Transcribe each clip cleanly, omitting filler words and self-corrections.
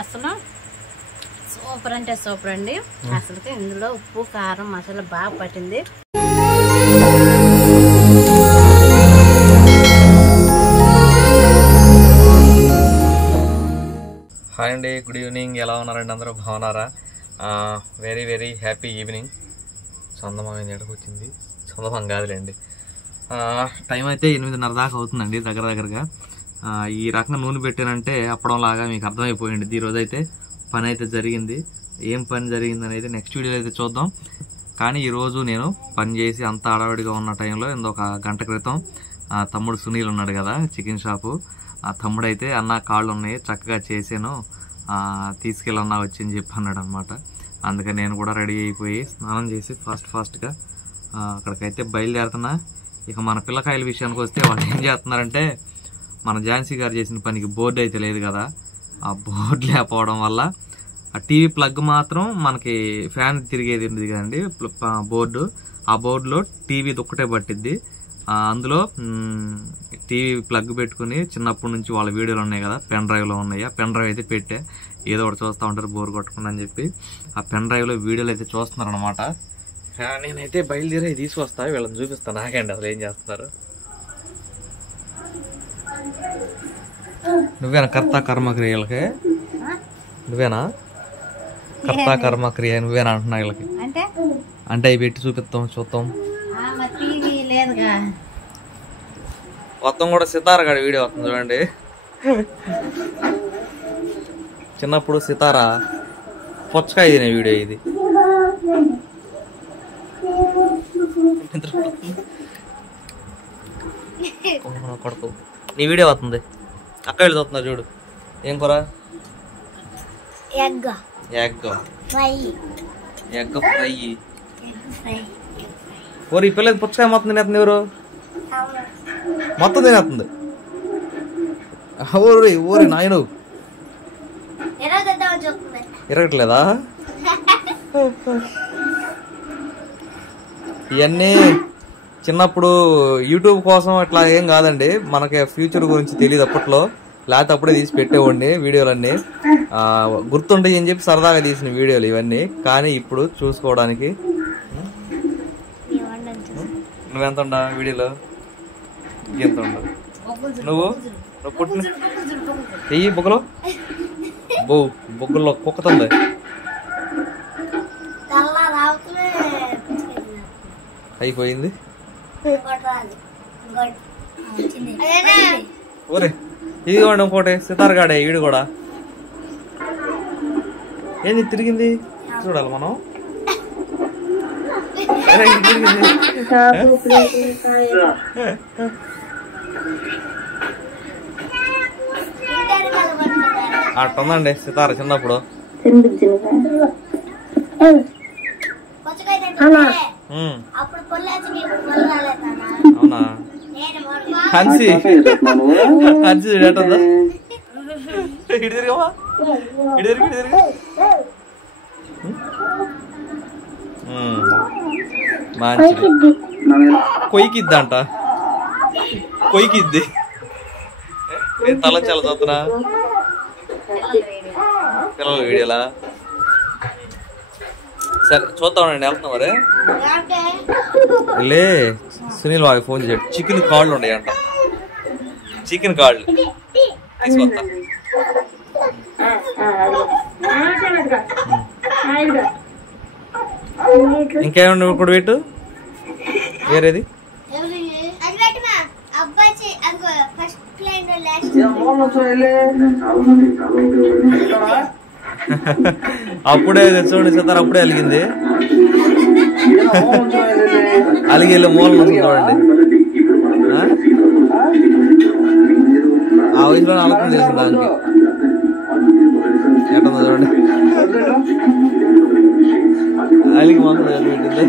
అసలు సూపర్ అంటే సూపర్ అండి. అసలు ఇందులో ఉప్పు కారం మసాలా బాగా పట్టింది. హాయ్ అండి, గుడ్ ఈవినింగ్. ఎలా ఉన్నారండి? అందరూ బాగున్నారా? Very very happy evening. చందమామ ఎక్కడికి వచ్చింది? చందమామ కాదులేండి. టైం అయితే 8:30 దాకా అవుతుందండి దగ్గరగా. ఈ రకంగా నూనె పెట్టానంటే అప్పడం లాగా మీకు అర్థమైపోయింది. ఈరోజు అయితే పని అయితే జరిగింది. ఏం పని జరిగింది అనేది నెక్స్ట్ వీడియోలో అయితే చూద్దాం. కానీ ఈరోజు నేను పని చేసి అంత హడావిడిగా ఉన్న టైంలో ఒక గంట క్రితం తమ్ముడు సునీల్ ఉన్నాడు కదా, చికెన్ షాపు. ఆ తమ్ముడు అయితే అన్న కాళ్ళు ఉన్నాయి చక్కగా చేసాను, తీసుకెళ్ళన్నా వచ్చి అని చెప్పి అన్నాడు అనమాట. అందుకని నేను కూడా రెడీ అయిపోయి స్నానం చేసి ఫాస్ట్గా అక్కడికైతే బయలుదేరుతున్నా. ఇక మన పిల్లకాయల విషయానికి వస్తే వాళ్ళు ఏం చేస్తున్నారంటే, మన ఝాన్సీ గారు చేసిన పనికి బోర్డు అయితే లేదు కదా, ఆ బోర్డు లేకపోవడం వల్ల ఆ టీవీ ప్లగ్ మాత్రం మనకి ఫ్యాన్ తిరిగేది ఉంది కదండి బోర్డు, ఆ బోర్డులో టీవీ ఒక్కటే పట్టిద్ది. అందులో టీవీ ప్లగ్ పెట్టుకుని చిన్నప్పటి నుంచి వాళ్ళ వీడియోలు ఉన్నాయి కదా, పెన్ డ్రైవ్లో ఉన్నాయి. ఆ పెన్ డ్రైవ్ అయితే పెట్టా, ఏదో ఒకటి చూస్తూ ఉంటారు బోర్ కొట్టకుండా అని చెప్పి ఆ పెన్ డ్రైవ్లో వీడియోలు అయితే చూస్తున్నారు అనమాట. నేనైతే బయలుదేరి తీసుకొస్తా, వీళ్ళని చూపిస్తాను. నాకండి అసలు ఏం చేస్తున్నారు. నువ్వేనా కర్త కర్మక్రియలకి? నువ్వేనా కర్త కర్మక్రియ? నువ్వేనా అంటున్నా వీళ్ళకి? అంటే అవి పెట్టి చూద్దాం. మొత్తం కూడా సితారా వీడియో వస్తుంది చూడండి. చిన్నప్పుడు సితారా పుచ్చకాయ తినే వీడియో ఇది. కొడుకు నీ వీడియో వస్తుంది. అక్క వెళ్ళి చూస్తున్నారు చూడు. ఏం కూర? Egg fry. ఓరి ఈ పిల్లది పుచ్చకాయ మొత్తం తినేస్తుంది. ఎవరు మొత్తం తినేస్తుంది? ఊరి నాయను ఎరగట్లేదా? ఇవన్నీ చిన్నప్పుడు యూట్యూబ్ కోసం అట్లా ఏం కాదండి, మనకి ఫ్యూచర్ గురించి తెలియదు అప్పట్లో. లేకపోతే అప్పుడే తీసి పెట్టేవాడిని వీడియోలన్నీ, గుర్తుంటాయి అని చెప్పి సరదాగా తీసిన వీడియోలు ఇవన్నీ. కానీ ఇప్పుడు చూసుకోవడానికి నువ్వెంత ఉండా వీడియోలో? ఎంత ఉండవు నువ్వు పుట్టిన వెయ్యి బొగ్గలో బొగ్గుల్లో కుక్కతుంది. అయిపోయింది. ఓరే ఇదిగోండి ఇంకోటి సితారగాడే, ఈడు కూడా ఏంది తిరిగింది చూడాలి మనం. అట్టుందండి సితార చిన్నప్పుడు. అవునా? హన్సీ ఎట్టుందా? ఇటు తిరిగమ్మా, ఇటు తిరిగి మంచిది. కొయ్యికిద్దంట, కొయ్యికిద్ది. తల చాలా చూస్తున్నా పిల్లల వీడియోలా. సరే చూద్దామండి, వెళ్తున్నాం. మరే లే సునీల్ బాగా ఫోన్ చేయండి. చికెన్ కాళ్ళు ఉన్నాయి అంట, చికెన్ కాళ్ళు తీసుకొస్తా. ఇంకేమన్నా ఇప్పుడు పెట్టు వేరేది. అప్పుడే చూడండి సితార, అప్పుడే అలిగింది. అలిగి వెళ్ళి మూల చూడండి. ఆ వయసులో అలకం చేసింది దానికి. ఎట్టుందో చూడండి, అలిగి మాత్రం పెట్టింది.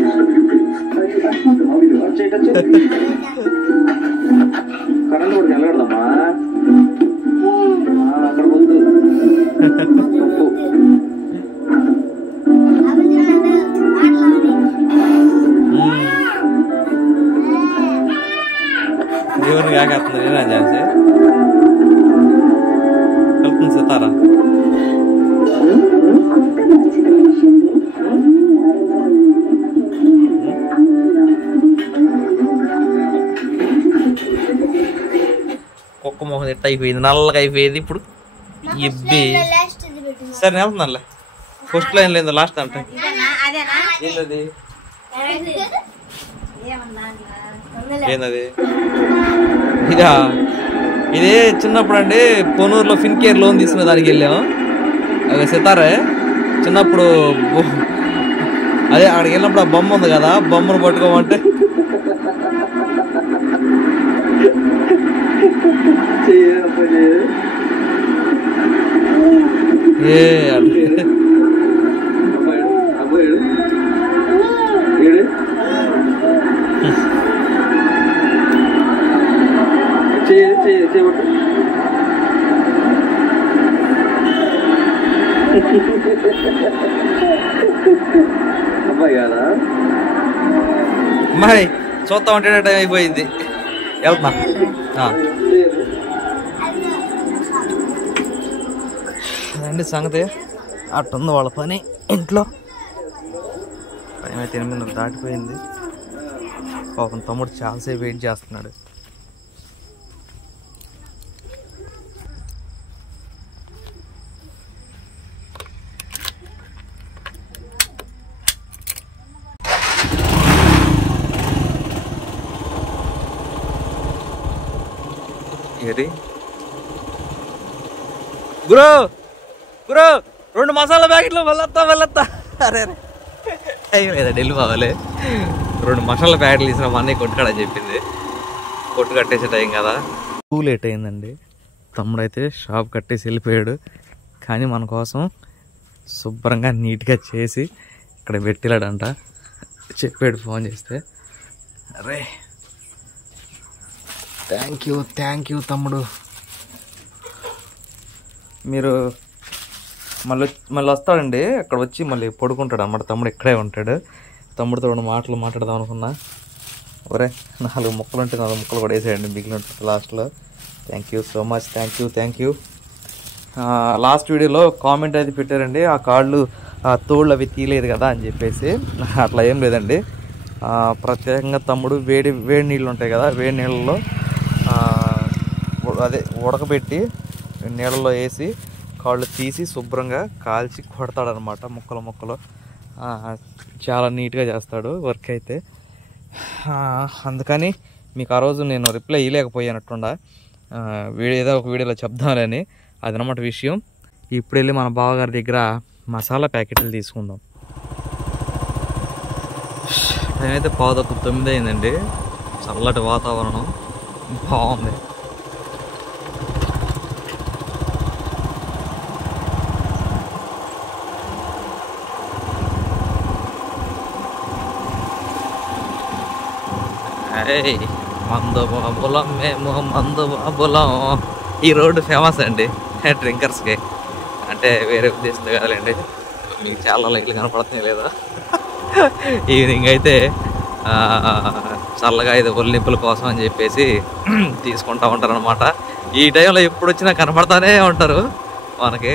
ఎవరిని కాకేస్తుంది? నేను ఝాన్సీ కలుపుతుంది సితారా. ఎట్ట అయిపోయింది, నల్లగా అయిపోయింది ఇప్పుడు. ఇబ్బి సరే వెళ్తున్నానులే. ఫస్ట్ లైన్ లేదు, లాస్ట్ అంటే ఏంటది? ఏంటది? ఇదా, ఇదే చిన్నప్పుడు అండి పొన్నూరులో ఫిన్కేర్ లోన్ తీసుకునే దానికి వెళ్ళాము. అవి సితారే చిన్నప్పుడు. అదే అక్కడికి వెళ్ళినప్పుడు ఆ బొమ్మ ఉంది కదా, బొమ్మను పట్టుకోమంటే అమ్మాయి చూస్తా ఉంటే టైం అయిపోయింది. వెళ్తున్నా. అదండి సంగతి. అట్టుంది వాళ్ళ పని ఇంట్లో. టైం అయితే 8 దాటిపోయింది. పాపం తమ్ముడు చాలాసేపు వెయిట్ చేస్తున్నాడు. గురు గురు 2 మసాలా ప్యాకెట్లు వెళ్ళొత్తా. అరే టైం లేదా ఢిల్లీ పోవాలి. 2 మసాలా ప్యాకెట్లు తీసిన మా అన్నయ్య కొట్టుకాడని చెప్పింది. కొట్టు కట్టేసే టైం కదా. లేట్ అయిందండి. తమ్ముడు అయితే షాప్ కట్టేసి వెళ్ళిపోయాడు. కానీ మన కోసం శుభ్రంగా నీట్గా చేసి ఇక్కడ పెట్టిలాడంట. చెప్పాడు ఫోన్ చేస్తే. అరే థ్యాంక్ యూ తమ్ముడు. మీరు మళ్ళీ వస్తాడండి. అక్కడ వచ్చి మళ్ళీ పడుకుంటాడు అన్నమాట. తమ్ముడు ఇక్కడే ఉంటాడు. తమ్ముడితో 2 మాటలు మాట్లాడదాం అనుకున్నా. ఒరే 4 ముక్కలు ఉంటే 4 ముక్కలు కూడా వేసేయండి మిగిలిన లాస్ట్లో. Thank you so much. Thank you. Last వీడియోలో కామెంట్ అయితే పెట్టారండి, ఆ కాళ్ళు తోళ్ళు అవి తీయలేదు కదా అని చెప్పేసి. అట్లా ఏం లేదండి. ప్రత్యేకంగా తమ్ముడు వేడి నీళ్ళు ఉంటాయి కదా, వేడి నీళ్ళలో అదే ఉడకబెట్టి నీళ్ళలో వేసి కాళ్ళు తీసి శుభ్రంగా కాల్చి కొడతాడనమాట ముక్కలు. చాలా నీట్గా చేస్తాడు వర్క్ అయితే. అందుకని మీకు ఆ రోజు నేను రిప్లై ఇవ్వలేకపోయానట్టుండా. ఏదో ఒక వీడియోలో చెప్దామని. అదనమాట విషయం. ఇప్పుడు వెళ్ళి మన బావగారి దగ్గర మసాలా ప్యాకెట్లు తీసుకుందాం. టైం అయితే 8:15 అయిందండి. చల్లటి వాతావరణం బాగుంది. మందు బాబులం మేము మందు బాబులం. ఈ రోడ్డు ఫేమస్ అండి డ్రింకర్స్కి. అంటే వేరే ఉద్దేశంతో కాదులేండి, మీకు చాలా లైట్లు కనపడుతున్నాయి లేదా. ఈవినింగ్ అయితే చల్లగా ఇది ఒళ్ళు నిప్పుల కోసం అని చెప్పేసి తీసుకుంటూ ఉంటారు అనమాట. ఈ టైంలో ఎప్పుడు వచ్చినా కనపడతానే ఉంటారు మనకి.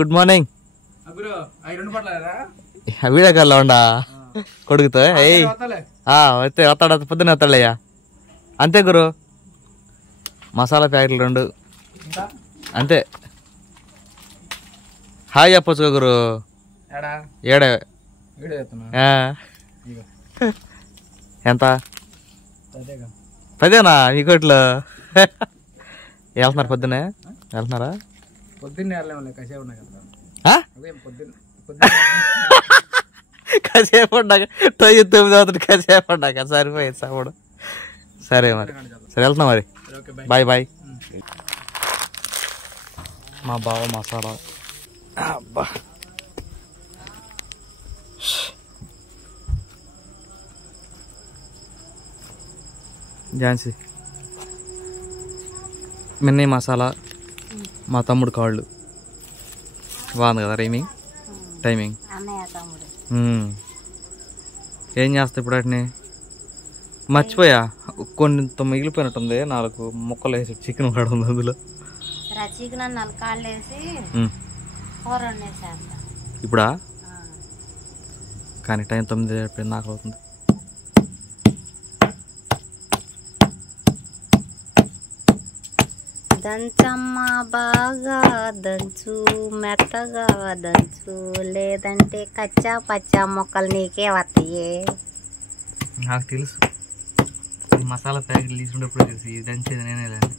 Good morning. వీడియో కాల్లో ఉండా కొడుకుతో వస్తే వస్తాడు, పొద్దున్న వస్తాడయ్యా. అంతే గురు. మసాలా ప్యాకెట్లు 2 అంతే. హాయ్ చెప్పొచ్చుగా గురు. ఏడే ఎంత 10 మీకోట్లో వెళ్తున్నారు? పొద్దున్నే వెళ్తున్నారా? కాసేపు ఉన్నాక 9 అవుతుంది. కాసేపు ఉన్నాక సరిపోయింది సాగుడు. సరే మరి, సరే వెళ్తున్నా మరి. బాయ్. మా బావ మసాలా. అబ్బా ఝాన్సీ మిన్నీ మసాలా, మా తమ్ముడు కాళ్ళు. బాగుంది కదా టైమింగ్. ఏం చేస్తా ఇప్పుడు వాటిని? మర్చిపోయా, కొన్ని మిగిలిపోయినట్టుంది. 4 ముక్కలు వేసి చికెన్ కూడా ఉంది అందులో. ఇప్పుడా? కానీ టైం 9 అయిపోయింది, నాకు అవుతుంది. దంచమ్మ బాగా దంచు, మెత్తగా దంచు, లేదంటే కచ్చా పచ్చా మొక్కలు నీకే వస్తాయే. నాకు తెలుసు, మసాలా ప్యాకెట్లు తీసుకున్నప్పుడు తెలిసి దంచేది నేనే లేదు.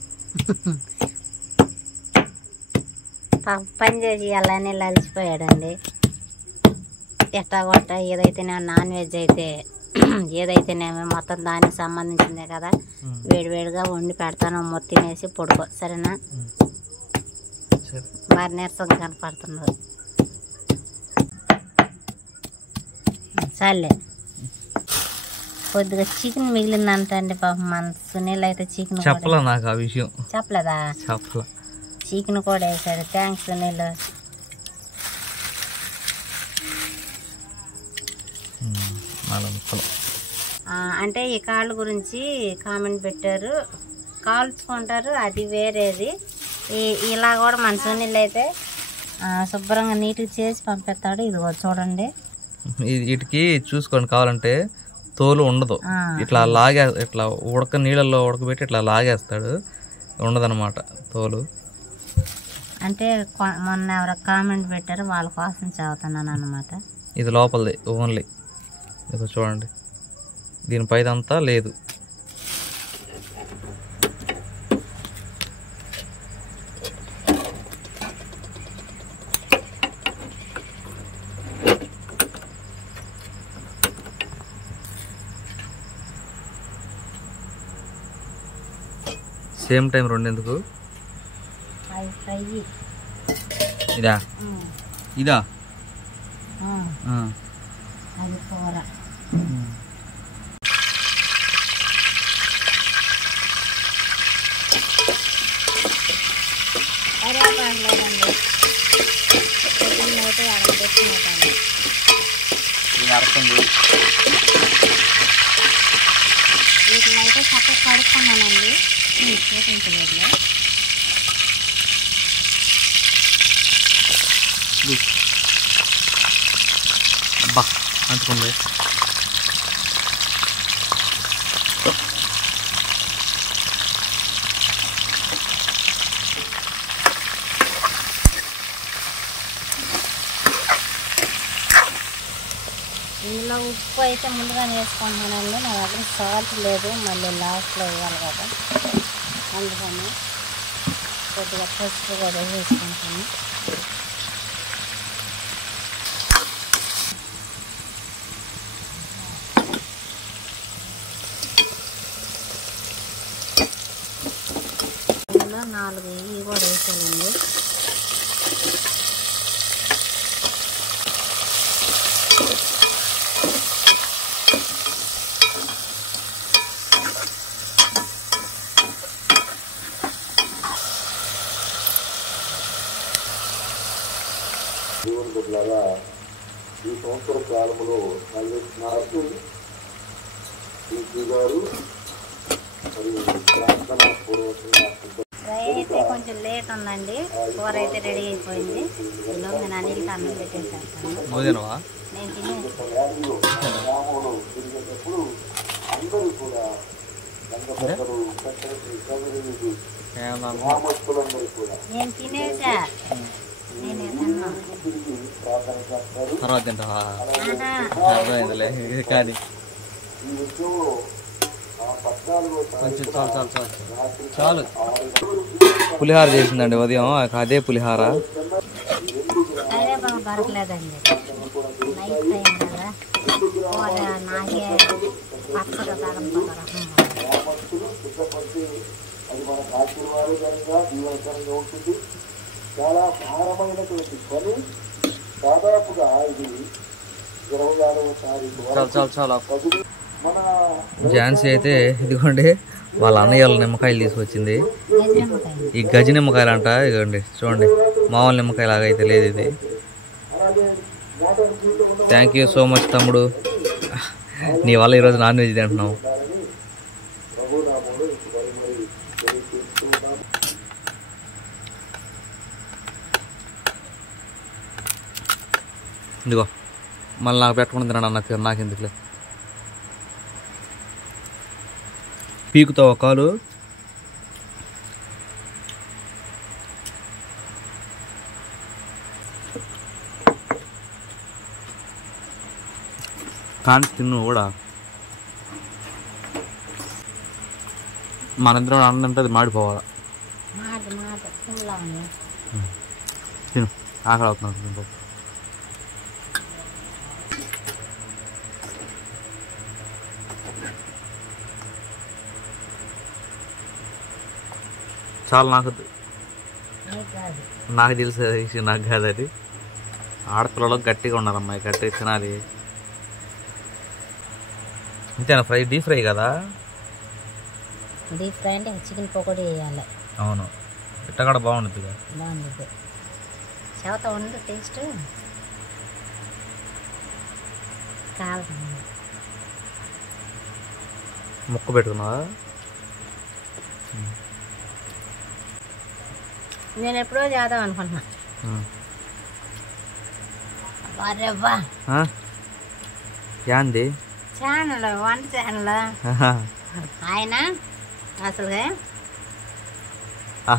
పని చేసి అలానే లలిచిపోయాడండి. ఎట్టా కొట్ట ఏదైతేనే నాన్ వెజ్ అయితే ఏదైతేనేమో మొత్తం దానికి సంబంధించిందే కదా, వేడివేడిగా వండి పెడతాను, మొత్తం తినేసి పొడుకో, సరేనా? మరి నీరసం కనపడుతున్నారు. సర్లే, కొద్దిగా చికెన్ మిగిలిందంట అండి పాపం. మన సునీల్ అయితే చికెన్ చెప్పలే నాకు ఆ విషయం. చెప్పలేదా? చెప్పలే. చికెన్ కూడా వేసాడు. థ్యాంక్స్ సునీల్. అంటే ఈ కాళ్ళ గురించి కామెంట్ పెట్టారు, కాల్చుకుంటారు, అది వేరేది. ఇలా కూడా మన సునీల్ అయితే శుభ్రంగా నీట్గా చేసి పంపిస్తాడు. ఇది చూడండి, వీటికి చూసుకోండి, కావాలంటే తోలు ఉండదు. ఇట్లా ఇట్లా నీళ్ళల్లో ఉడకబెట్టి ఇట్లా లాగేస్తాడు, ఉండదన్నమాట తోలు. అంటే మొన్న ఎవరో కామెంట్ పెట్టారు, వాళ్ళ కోసం చదువుతున్నాను అన్నమాట. ఇది లోపలిది ఓన్లీ, ఇది చూడండి, దీనిపైదంతా లేదు. సేమ్ టైం రెండెందుకు? ఇదా ఇదా అది కూర. లేదండి, పొద్దున్న అయితే అక్కడ తెచ్చుకుంటాను. వీటిని అయితే చక్కగా కడుక్కున్నానండి, చూపించలేదు. అబ్బా అంటుకుంది. ఇందులో ఉప్పు అయితే ముందుగానే వేసుకుంటున్నానండి. నా దగ్గర సాల్ట్ లేదు, మళ్ళీ లాస్ట్లో వేయాలి కదా, అందుకని కొద్దిగా పసుపు కూడా వేసుకుంటాను. ఇందులో 4 ఇవి కూడా వేసానండి. దేవుని బిడ్డలారా, ఈ సంవత్సర ప్రారంభంలో నాకు గారు మరియు ప్రార్థన పూర్వకంగా ఫ్రై అయితే కొంచెం లేట్ ఉందండి, కూర అయితే రెడీ అయిపోయింది. ఇందులో నేను అన్నిటికీ అన్నం పెట్టేసాను. నేను తినేసి గ్రామంలో తిరిగేటప్పుడు అందరూ కూడా రంగపెద్దలు, గ్రామస్తులందరూ కూడా నేను తినేసా, నేనే తిన్నా. తిరిగి ప్రార్థన చేస్తారు. తర్వాత తింటావా? కానీ ఈ విషయంలో కొంచెం చాలు. పులిహార చేసిందండి ఉదయం, అదే పులిహార. అదే బాగా దొరకలేదండి, నైట్ టైం కదా, కూర నాకే పచ్చగా తగలుతున్నారు. అది మనకు ఆశీర్వాదకరంగా జీవనకరంగా ఉంటుంది. చాలా భారమైనటువంటి పని. దాదాపుగా ఇది 26వ తారీఖు మన ఝాన్సీ అయితే ఇదిగోండి వాళ్ళ అన్నయ్య వాళ్ళ నిమ్మకాయలు తీసుకొచ్చింది. ఈ గజ నిమ్మకాయలు అంట, ఇదిగోండి చూడండి, మామూలు నిమ్మకాయ లాగా అయితే లేదు ఇది. థ్యాంక్ యూ సో మచ్ తమ్ముడు, నీ వల్ల ఈరోజు నాన్ వెజ్ తింటున్నావు. ఇదిగో మళ్ళీ నాకు పెట్టకుండా తినడం నాకు ఎందుకులే. పీకుతావు కాలు. కానీ తిన్ను కూడా మనిద్దరం అన్నంటే అది మాడిపోవాలి. తిను ఆకలి అవుతున్నాడు. చాలా నాకు తెలుసు విషయం, నాకు కాదు అది. ఆడపిల్లలు గట్టిగా ఉండాలమ్మాయి, గట్టిగా తినాలి. ఇంతేనా ఫ్రై? డీప్ ఫ్రై కదా? డీప్ ఫ్రై అంటే చికెన్ పకోడీ వేయాలి. అవును, ఇట్ట కూడా బాగుంటుంది. బాగుంటుంది. చెవత ఉండు టేస్ట్ కాదు. ముక్క పెట్టుకున్నావా? నేను ఎప్పుడో చేద్దాం అనుకుంటున్నా. అరేబ్బా ఏంది ఛానల్, వంట ఛానల్ ఆయన అసలు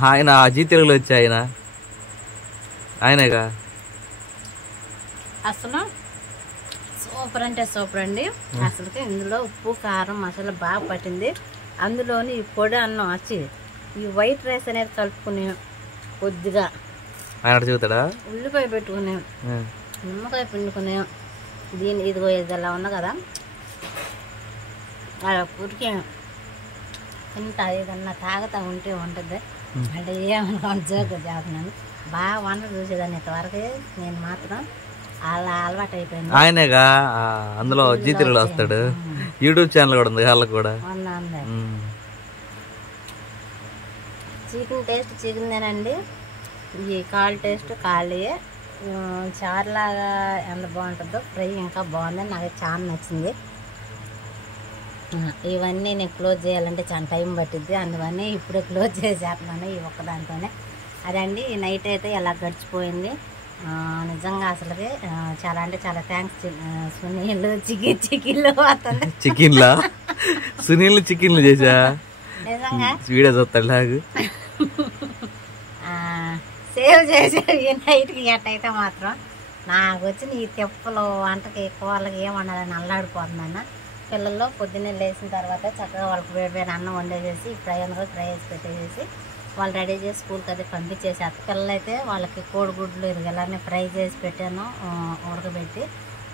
ఆయన జీ తెలుగులో వచ్చి ఆయనగా అసలు సూపర్ అంటే సూపర్ అండి. అసలు ఇందులో ఉప్పు కారం మసాలా బాగా పట్టింది. అందులోని ఈ పొడి అన్నం వచ్చి ఈ వైట్ రైస్ అనేది కలుపుకుని కొద్దిగా ఆయన చూతాడా ఉల్లిపాయ పెట్టుకుని నిమ్మకాయ పిండుకుని దీన్ని ఇదిగో ఇది అలా ఉన్నా కదా అలా పురికి తింటా ఏదన్నా తాగుతా ఉంటే ఉంటుంది. అంటే ఏమనుకోండి జోక్ చేస్తున్నాను. బాగా వంట చూసేదాన్ని ఇంతవరకు. నేను మాత్రం అలా అలవాటు అయిపోయింది. ఆయనేగా అందులో జీ తెలుగులో వస్తాడు. యూట్యూబ్ ఛానల్ కూడా ఉంది వాళ్ళకి కూడా. చికెన్ టేస్ట్ చికెన్దేనండి. ఈ కాల్ టేస్ట్ కాళ్ళయే. చారులాగా ఎంత బాగుంటుందో ఫ్రై ఇంకా బాగుందని నాకు చాలా నచ్చింది. ఇవన్నీ నేను క్లోజ్ చేయాలంటే చాలా టైం పట్టిద్ది. అందువన్నీ ఇప్పుడే క్లోజ్ చేసేస్తున్నాను ఈ ఒక్కదాంతోనే. అదండి నైట్ అయితే ఎలా గడిచిపోయింది. నిజంగా అసలుకి చాలా అంటే చాలా థ్యాంక్స్ సునీల్. చికెన్లు వస్తుంది. చికెన్లా సునీల్ చికెన్లు చేసా నిజంగా వీడియో చూస్తాడు నాకు సేవ్ చేసారు ఈ నైట్కి. ఎట్టయితే మాత్రం నాకు వచ్చిన ఈ తెప్పలు వంటకి కూరలకి ఏమన్నదని అల్లాడిపోతుందన్న. పిల్లల్లో పొద్దున్నే లేచిన తర్వాత చక్కగా వాళ్ళకి వేడి అన్నం వండేసేసి ఫ్రై వేసి పెట్టేసేసి వాళ్ళు రెడీ చేసి స్కూల్కి అది పంపించేసారు. పిల్లలు అయితే వాళ్ళకి కోడిగుడ్లు ఇలానే ఫ్రై చేసి పెట్టాను, ఉడకబెట్టి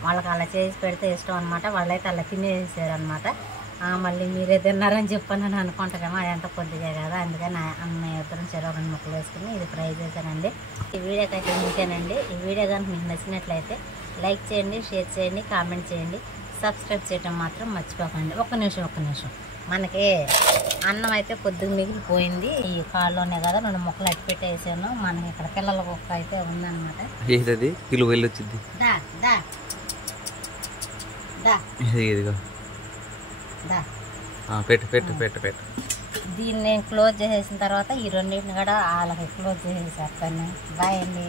వాళ్ళకి అలా చేసి పెడితే ఇష్టం అనమాట. వాళ్ళైతే అలా తినేసారు అనమాట. మళ్ళీ మీరే తిన్నారని చెప్పాను అనుకుంటారేమో, అదంతా కొద్దిగా కదా. అందుకని మేము ఇద్దరం చెరవ 2 ముక్కలు వేసుకుని ఇది ఫ్రై చేశానండి. ఈ వీడియోకి అయితే ఇంతేనండి. ఈ వీడియో కనుక మీకు నచ్చినట్లయితే లైక్ చేయండి, షేర్ చేయండి, కామెంట్ చేయండి, సబ్స్క్రైబ్ చేయడం మాత్రం మర్చిపోకండి. ఒక్క నిమిషం మనకి అన్నం అయితే కొద్దిగా మిగిలిపోయింది. ఈ కాళ్ళలోనే కదా 2 ముక్కలు అట్టి పెట్టేసాను. మనకి ఇక్కడ పిల్లల కుక్క అయితే ఉందన్నమాట. దీన్ని నేను క్లోజ్ చేసేసిన తర్వాత ఈ రెండింటిని కూడా వాళ్ళకి క్లోజ్ చేసేసాను. బాయ్ అండి.